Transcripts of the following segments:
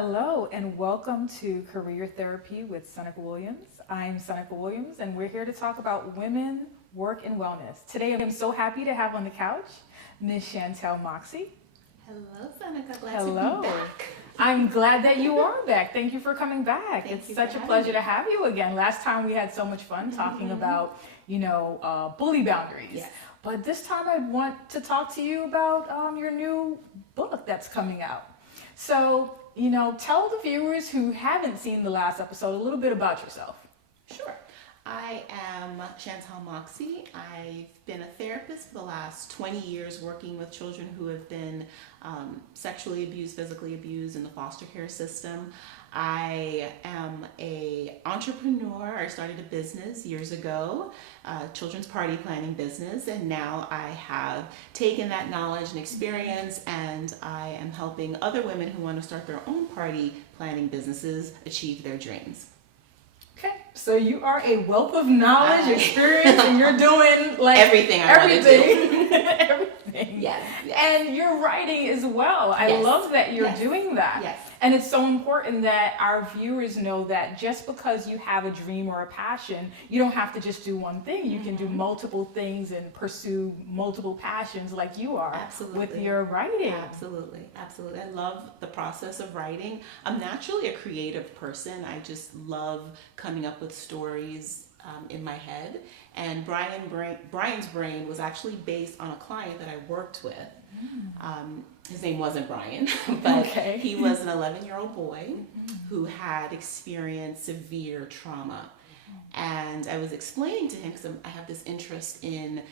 Hello and welcome to Career Therapy with Seneca Williams. I'm Seneca Williams and we're here to talk about women, work, and wellness. Today I'm so happy to have on the couch Miss Shantelle Moxie. Hello, Seneca. Glad Hello. to be back. I'm glad that you are back. Thank you for coming back. Thank It's you such for a having pleasure me. to have you again. Last time we had so much fun talking about, bully boundaries. Yes. But this time I want to talk to you about your new book that's coming out. So, tell the viewers who haven't seen the last episode a little bit about yourself. Sure. I am Shantelle Moxie. I've been a therapist for the last 20 years working with children who have been sexually abused, physically abused in the foster care system. I am an entrepreneur. I started a business years ago, children's party planning business, and now I have taken that knowledge and experience and I am helping other women who want to start their own party planning busiths achieve their dreams. Okay, so you are a wealth of knowledge, experience, and you're doing like everything I want to do. Everything. Yes. And you're writing as well. I Yes. love that you're Yes. doing that. Yes. And it's so important that our viewers know that just because you have a dream or a passion, you don't have to just do one thing. You can do multiple things and pursue multiple passions like you are. Absolutely. With your writing. Absolutely. Absolutely. I love the process of writing. I'm naturally a creative person. I just love coming up with stories in my head. And Brian's brain was actually based on a client that I worked with. His name wasn't Brian, but Okay. he was an 11-year-old boy who had experienced severe trauma. And I was explaining to him, because I have this interest in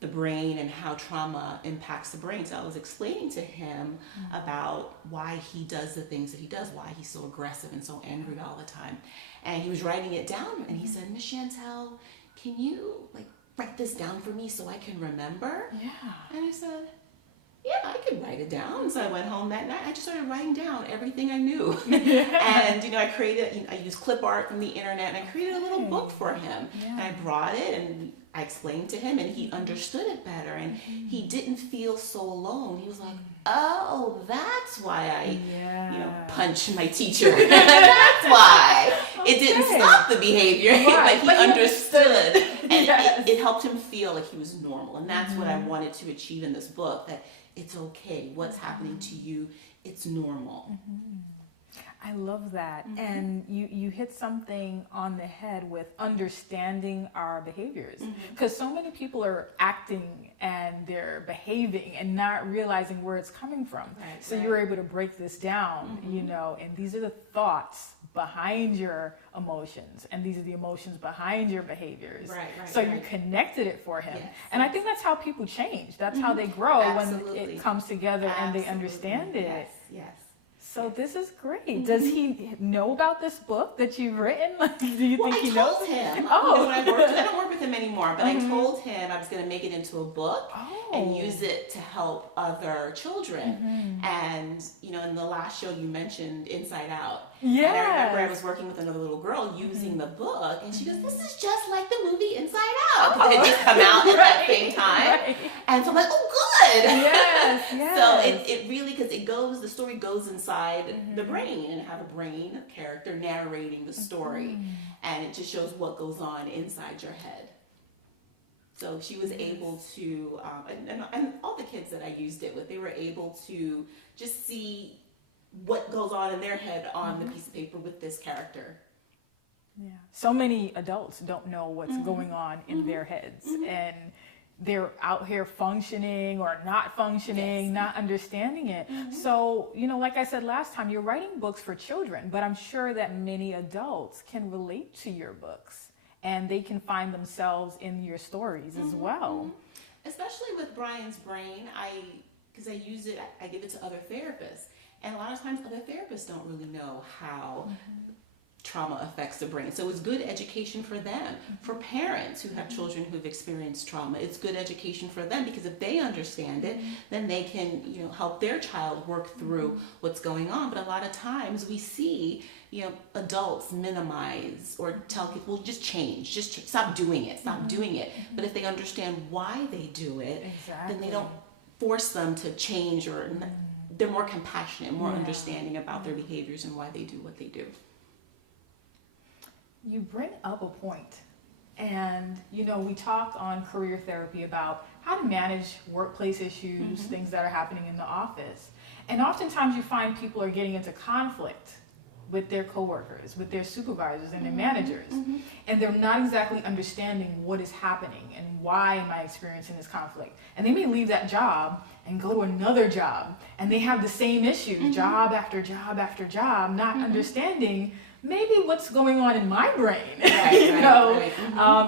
the brain and how trauma impacts the brain. So I was explaining to him about why he does the things that he does, why he's so aggressive and so angry all the time. And he was writing it down and he said, Miss Shantelle, can you write this down for me so I can remember? Yeah. And I said, yeah, I could write it down. So I went home that night. I just started writing down everything I knew. And, I used clip art from the internet and I created a little book for him. Yeah. And I brought it and I explained to him and he understood it better and he didn't feel so alone. He was like, oh, that's why I, punched my teacher. That's why. It didn't stop the behavior, Right. but he understood. And Yes. it helped him feel like he was normal. And that's what I wanted to achieve in this book, that it's okay. What's happening to you, it's normal. I love that. And you hit something on the head with understanding our behaviors. Because so many people are acting and they're behaving and not realizing where it's coming from. Right, so right. you're able to break this down, and these are the thoughts behind your emotions and these are the emotions behind your behaviors. Right, so right. you connected it for him. Yes, and I think that's how people change. That's how they grow when Absolutely. it comes together and they Absolutely. understand it. Yes, yes. So this is great. Does he know about this book that you've written? Do you think he knows? I told him. Oh. I don't work with him anymore, but I told him I was going to make it into a book and Oh. use it to help other children. And, in the last show you mentioned Inside Out. Yes. And I remember I was working with another little girl using the book, and she goes, this is just like the movie Inside Out. Because it had just come out at that same time. Right. And so I'm like, oh, good. Yes, So yes. it really, because the story goes inside the brain and have a brain, a character narrating the story. And it just shows what goes on inside your head. So she was able to, and all the kids that I used it with, they were able to just see what goes on in their head on the piece of paper with this character. Yeah. So many adults don't know what's going on in their heads, and they're out here functioning or not functioning, not understanding it. So, like I said last time, you're writing books for children, but I'm sure that many adults can relate to your books and they can find themselves in your stories as well. Especially with Brian's brain, because I use it, I give it to other therapists. And a lot of times other therapists don't really know how trauma affects the brain. So it's good education for them. For parents who have children who've experienced trauma, it's good education for them, because if they understand it, then they can, help their child work through what's going on. But a lot of times we see, adults minimize or tell kids, well, just change, stop doing it, stop doing it. But if they understand why they do it, then they don't force them to change or they're more compassionate, more understanding about their behaviors and why they do what they do. You bring up a point. And, you know, we talk on career therapy about how to manage workplace issues, things that are happening in the office. And oftentimes you find people are getting into conflict with their coworkers, with their supervisors and their managers. And they're not exactly understanding what is happening and why am I experiencing this conflict. And they may leave that job and go to another job and they have the same issue, job after job after job, not understanding maybe what's going on in my brain,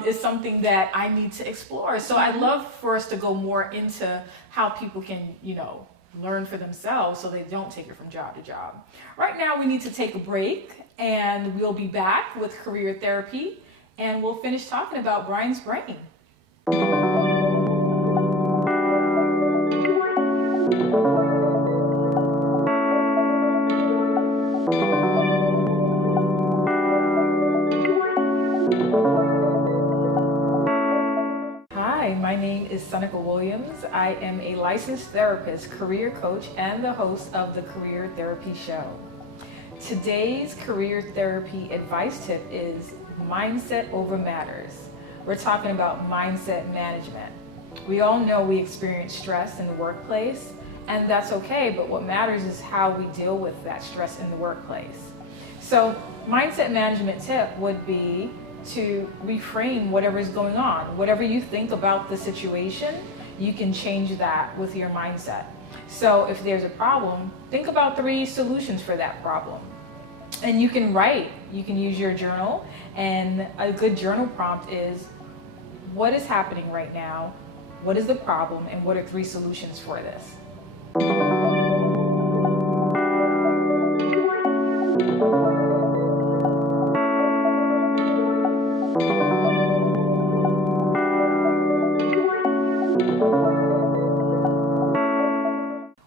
is something that I need to explore. So I'd love for us to go more into how people can, you know, learn for themselves so they don't take it from job to job. Right now we need to take a break and we'll be back with career therapy and we'll finish talking about Brian's brain. Hi, my name is Seneca Williams. I am a licensed therapist, career coach, and the host of the Career Therapy Show. Today's career therapy advice tip is mindset over matters. We're talking about mindset management. We all know we experience stress in the workplace, and that's okay, but what matters is how we deal with that stress in the workplace. So, mindset management tip would be to reframe whatever is going on. Whatever you think about the situation, you can change that with your mindset. So if there's a problem, think about 3 solutions for that problem. And you can write, you can use your journal, and a good journal prompt is, what is happening right now? What is the problem? And what are 3 solutions for this?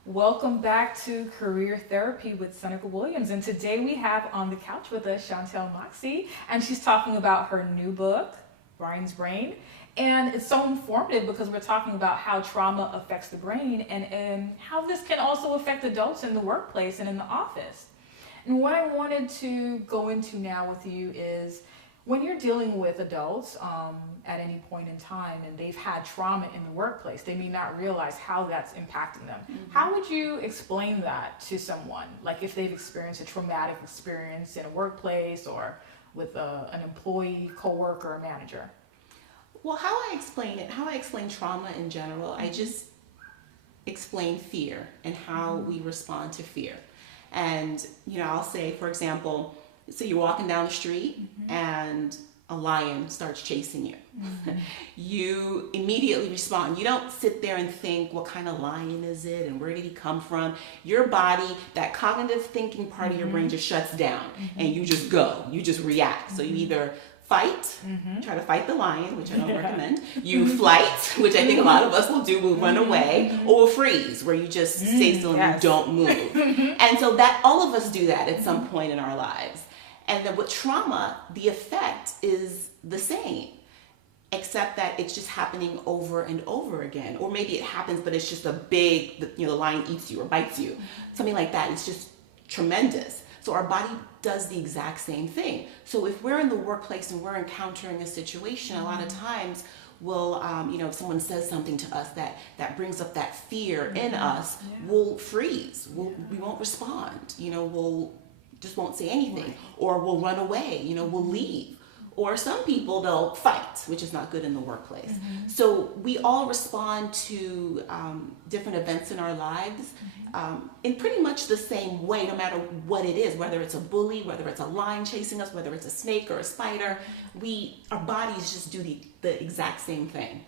Welcome back to Career Therapy with Seneca Williams, and today we have on the couch with us Shantelle Moxie, and she's talking about her new book, Brian's Brain, and it's so informative because we're talking about how trauma affects the brain and how this can also affect adults in the workplace and in the office. And what I wanted to go into now with you is when you're dealing with adults at any point in time and they've had trauma in the workplace, they may not realize how that's impacting them. How would you explain that to someone? Like if they've experienced a traumatic experience in a workplace or with an employee, coworker, or manager? Well, how I explain trauma in general, I just explain fear and how we respond to fear. And, you know, I'll say, for example, so you're walking down the street and a lion starts chasing you. You immediately respond. You don't sit there and think, what kind of lion is it and where did he come from? Your body, that cognitive thinking part of your brain just shuts down and you just go. You just react. So you either fight, try to fight the lion, which I don't recommend. You flight, which I think a lot of us will do, will run away, or freeze, where you just stay still and you don't move. And so that all of us do that at some point in our lives. And then with trauma, the effect is the same, except that it's just happening over and over again. Or maybe it happens, but it's just a big, you know, the lion eats you or bites you. Something like that. It's just tremendous. So our body does the exact same thing. So if we're in the workplace and we're encountering a situation, a lot of times we'll, you know, if someone says something to us that brings up that fear in us, we'll freeze. We won't respond. You know, we'll just won't say anything, or we'll run away, you know, we'll leave. Or some people, they'll fight, which is not good in the workplace. So we all respond to different events in our lives in pretty much the same way, no matter what it is, whether it's a bully, whether it's a lion chasing us, whether it's a snake or a spider, our bodies just do the exact same thing.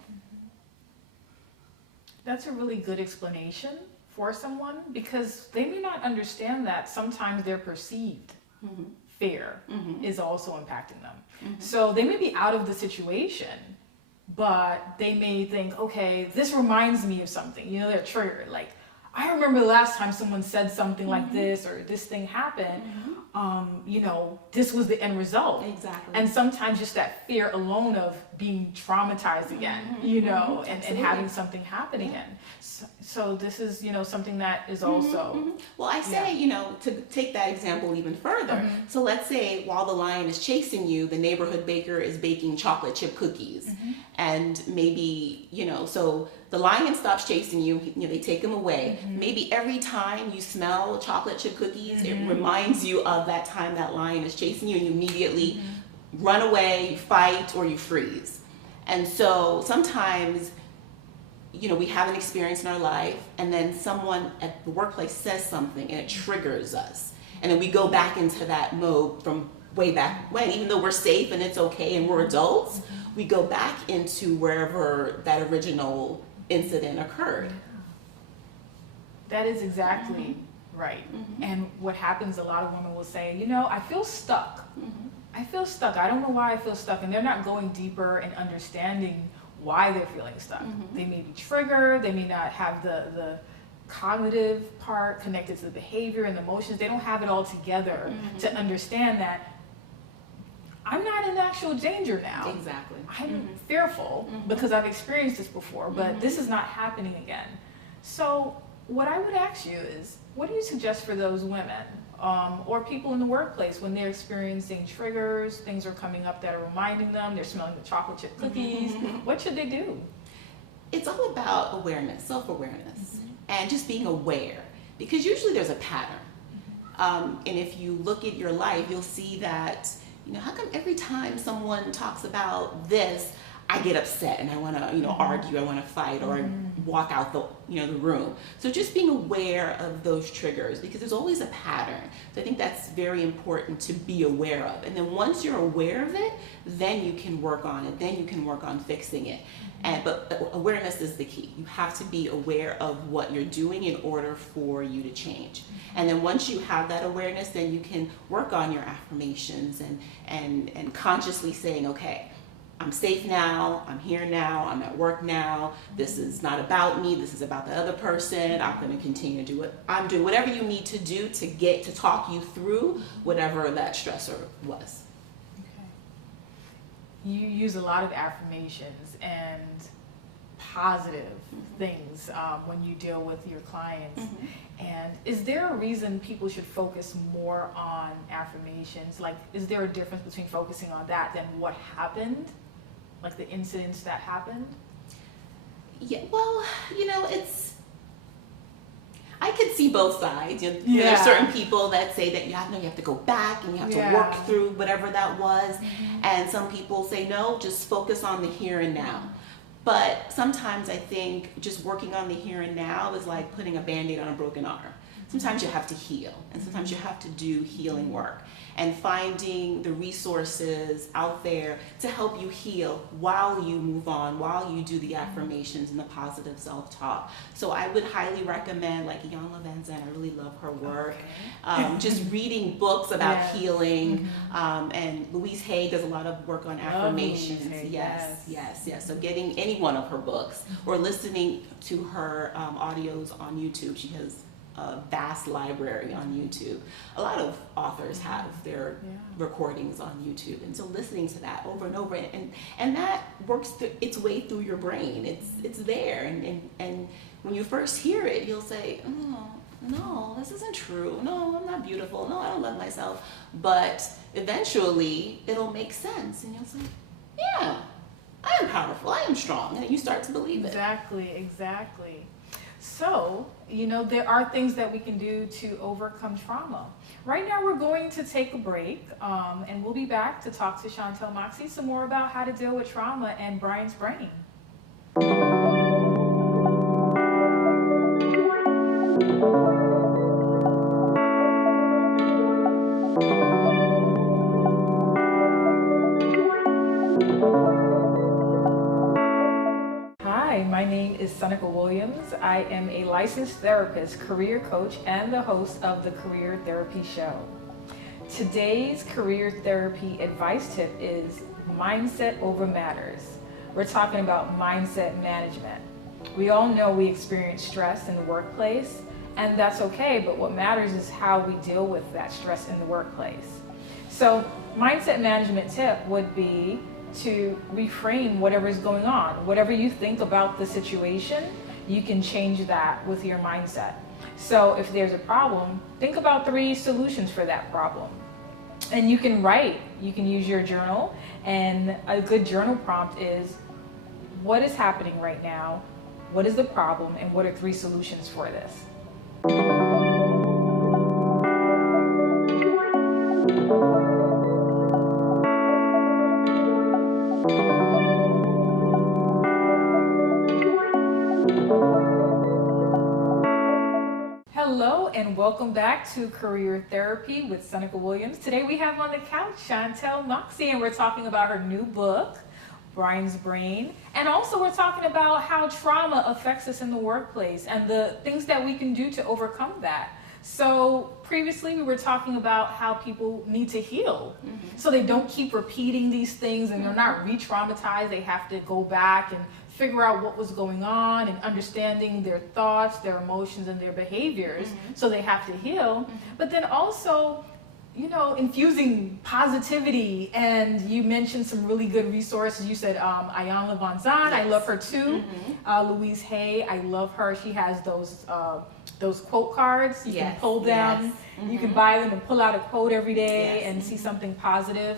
That's a really good explanation for someone because they may not understand that sometimes their perceived fear is also impacting them. So they may be out of the situation, but they may think, okay, this reminds me of something. You know, they're triggered. Like, I remember the last time someone said something like this or this thing happened. You know, this was the end result. Exactly. And sometimes just that fear alone of being traumatized again, you know, and having something happen again. So this is, you know, something that is also... Well, I say, you know, to take that example even further. So let's say while the lion is chasing you, the neighborhood baker is baking chocolate chip cookies. And maybe, you know, so the lion stops chasing you, you know, they take him away. Maybe every time you smell chocolate chip cookies, it reminds you of that time that lion is chasing you, and you immediately run away, you fight, or you freeze. And so sometimes, you know, we have an experience in our life, and then someone at the workplace says something and it triggers us. And then we go back into that mode from way back when, even though we're safe and it's okay and we're adults, we go back into wherever that original incident occurred. That is exactly right. And what happens, a lot of women will say, you know, I feel stuck. I feel stuck. I don't know why I feel stuck. And they're not going deeper and understanding why they're feeling stuck. They may be triggered. They may not have the cognitive part connected to the behavior and the emotions. They don't have it all together to understand that I'm not in actual danger now. Exactly. I'm fearful because I've experienced this before, but this is not happening again. So what I would ask you is, what do you suggest for those women or people in the workplace when they're experiencing triggers, things are coming up that are reminding them, they're smelling the chocolate chip cookies, what should they do? It's all about awareness, self-awareness, and just being aware, because usually there's a pattern. And if you look at your life, you'll see that, you know, how come every time someone talks about this, I get upset and I want to, you know, argue, I want to fight, or walk out the, you know, the room. So just being aware of those triggers, because there's always a pattern. So I think that's very important to be aware of. And then once you're aware of it, then you can work on it. Then you can work on fixing it. But awareness is the key. You have to be aware of what you're doing in order for you to change. And then once you have that awareness, then you can work on your affirmations and consciously saying, okay, I'm safe now, I'm here now, I'm at work now, this is not about me, this is about the other person, I'm going to continue to do what I'm doing, whatever you need to do to get to talk you through whatever that stressor was. Okay. You use a lot of affirmations and positive things when you deal with your clients. And is there a reason people should focus more on affirmations? Like, is there a difference between focusing on that than what happened? Like the incidents that happened? Yeah, well, you know, I could see both sides. You know, there's certain people that say that you have to go back and you have to work through whatever that was. And some people say, no, just focus on the here and now. But sometimes I think just working on the here and now is like putting a Band-Aid on a broken arm. Sometimes you have to heal, and sometimes you have to do healing work, and finding the resources out there to help you heal while you move on, while you do the affirmations and the positive self-talk. So I would highly recommend, like, Iyanla Vanzant, I really love her work. Just reading books about healing, and Louise Hay does a lot of work on affirmations. Yes. So getting any one of her books or listening to her audios on YouTube. She has a vast library on YouTube. A lot of authors have their recordings on YouTube, and so listening to that over and over, and that works its way through your brain. It's there, and when you first hear it, you'll say, oh, no, this isn't true. No, I'm not beautiful. No, I don't love myself. But eventually, it'll make sense, and you'll say, yeah, I am powerful. I am strong, and you start to believe it. Exactly. So, you know, there are things that we can do to overcome trauma. Right now, we're going to take a break, and we'll be back to talk to Shantelle Moxie some more about how to deal with trauma and Brian's brain. Hi, my name is Seneca Williams. I am a licensed therapist, career coach, and the host of the Career Therapy Show. Today's career therapy advice tip is mindset over matters. We're talking about mindset management. We all know we experience stress in the workplace, and that's okay, but what matters is how we deal with that stress in the workplace. So mindset management tip would be to reframe whatever is going on. Whatever you think about the situation, you can change that with your mindset. So if there's a problem, think about 3 solutions for that problem. And you can write, you can use your journal, and a good journal prompt is, what is happening right now? What is the problem? And what are 3 solutions for this? Hello and welcome back to Career Therapy with Seneca Williams. Today we have on the couch Shantelle Moxie, and we're talking about her new book, Brian's Brain. And also we're talking about how trauma affects us in the workplace and the things that we can do to overcome that. So previously we were talking about how people need to heal, so they don't keep repeating these things and they're not re-traumatized. They have to go back and figure out what was going on and understanding their thoughts, their emotions, and their behaviors. So they have to heal. But then also, you know, infusing positivity. And you mentioned some really good resources. You said Ayanna Van Zandt, I love her too. Louise Hay, I love her. She has those quote cards. You can pull them. You can buy them and pull out a quote every day and see something positive.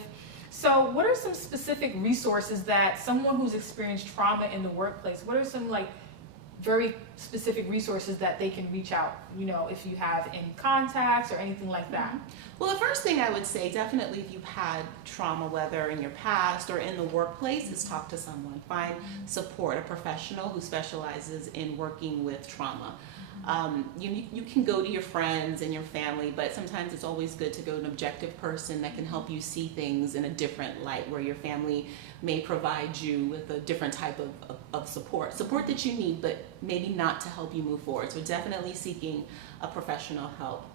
So what are some specific resources that someone who's experienced trauma in the workplace, what are some like very specific resources that they can reach out, you know, if you have any contacts or anything like that? Well, the first thing I would say, definitely if you've had trauma, whether in your past or in the workplace, is talk to someone. Find support, a professional who specializes in working with trauma. You can go to your friends and your family, but sometimes it's always good to go to an objective person that can help you see things in a different light, where your family may provide you with a different type of support that you need, but maybe not to help you move forward. So definitely seeking a professional help.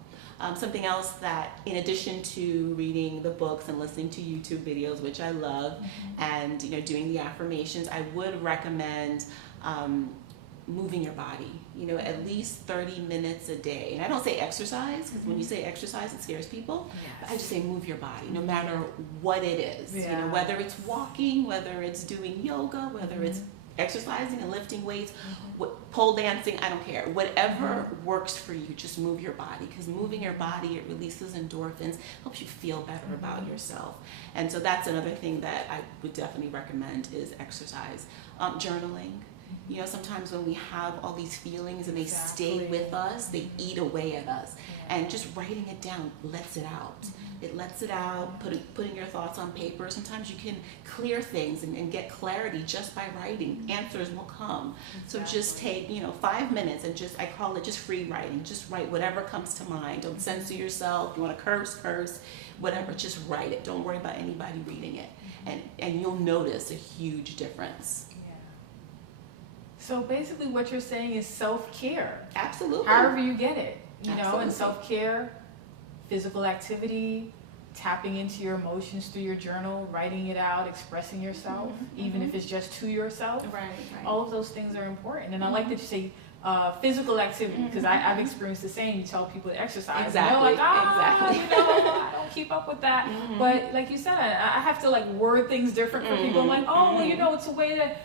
Something else that, in addition to reading the books and listening to YouTube videos, which I love, and doing the affirmations, I would recommend moving your body, at least 30 minutes a day. And I don't say exercise, because when you say exercise, it scares people. But I just say move your body, no matter what it is. Whether it's walking, whether it's doing yoga, whether it's exercising and lifting weights, pole dancing, I don't care. Whatever works for you, just move your body, because moving your body, it releases endorphins, helps you feel better about yourself. And so that's another thing that I would definitely recommend is exercise. Journaling. Sometimes when we have all these feelings and they stay with us, they eat away at us. And just writing it down lets it out. It lets it out, putting your thoughts on paper. Sometimes you can clear things and get clarity just by writing. Answers will come. So just take, 5 minutes and I call it just free writing. Just write whatever comes to mind. Don't censor yourself. If you want to curse, whatever, just write it. Don't worry about anybody reading it. And you'll notice a huge difference. So basically what you're saying is self-care. Absolutely. However you get it, and self-care, physical activity, tapping into your emotions through your journal, writing it out, expressing yourself, even if it's just to yourself. Right. All of those things are important. And I like that you say physical activity, because I've experienced the same. You tell people to exercise. Exactly. And they're like, I don't keep up with that. But like you said, I have to word things different for people. I'm like, it's a way to,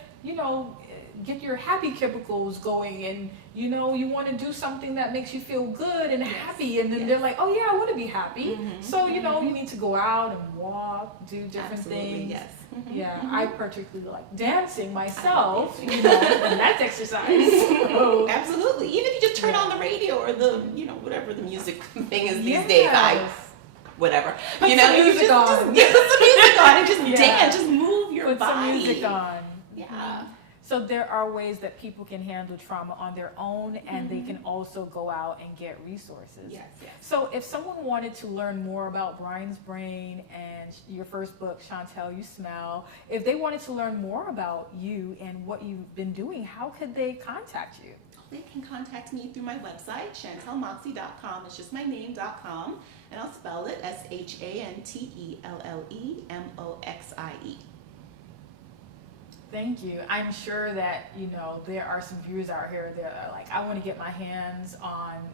get your happy chemicals going, and you want to do something that makes you feel good and happy, and then they're like, oh yeah, I want to be happy. So you need to go out and walk, do different things. I particularly like dancing myself, and that's exercise. So, absolutely. Even if you just turn on the radio or the whatever the music thing is these days, whatever. Put some music on. Put some music on and just dance, just move your body. Put some music on. Yeah. So there are ways that people can handle trauma on their own, and they can also go out and get resources. Yes. So if someone wanted to learn more about Brian's Brain and your first book, Shantelle, You Smell, if they wanted to learn more about you and what you've been doing, how could they contact you? They can contact me through my website, chantellemoxie.com. It's just my name.com, and I'll spell it SHANTELLEMOXIE. Thank you. I'm sure that, there are some viewers out here that are like, I want to get my hands on,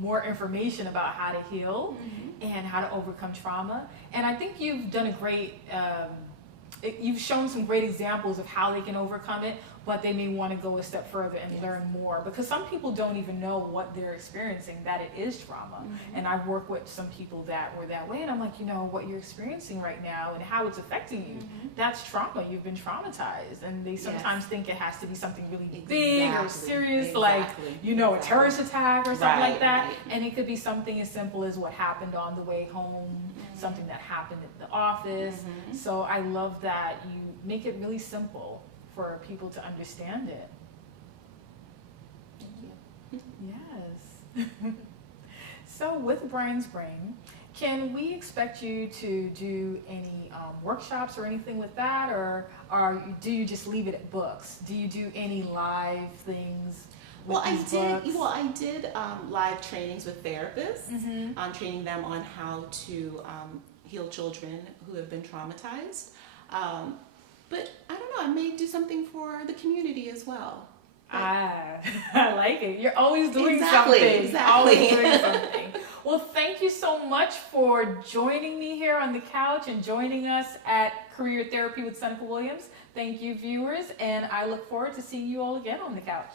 more information about how to heal and how to overcome trauma. And I think you've done a great you've shown some great examples of how they can overcome it, but they may want to go a step further and learn more, because some people don't even know what they're experiencing, that it is trauma. And I've worked with some people that were that way, and I'm like, you know, what you're experiencing right now and how it's affecting you, that's trauma. You've been traumatized. And they sometimes think it has to be something really big or serious, like, you know, a terrorist attack or something like that. And it could be something as simple as what happened on the way home, something that happened at the office. So I love that you make it really simple for people to understand it. Thank you. Yes. So with Brian's Brain, can we expect you to do any workshops or anything with that, or do you just leave it at books? Do you do any live things? Well, I did live trainings with therapists, training them on how to heal children who have been traumatized. But I don't know, I may do something for the community as well. I like it. You're always doing Exactly, something. exactly. Always doing something. Well, thank you so much for joining me here on the couch and joining us at Career Therapy with Seneca Williams. Thank you, viewers, and I look forward to seeing you all again on the couch.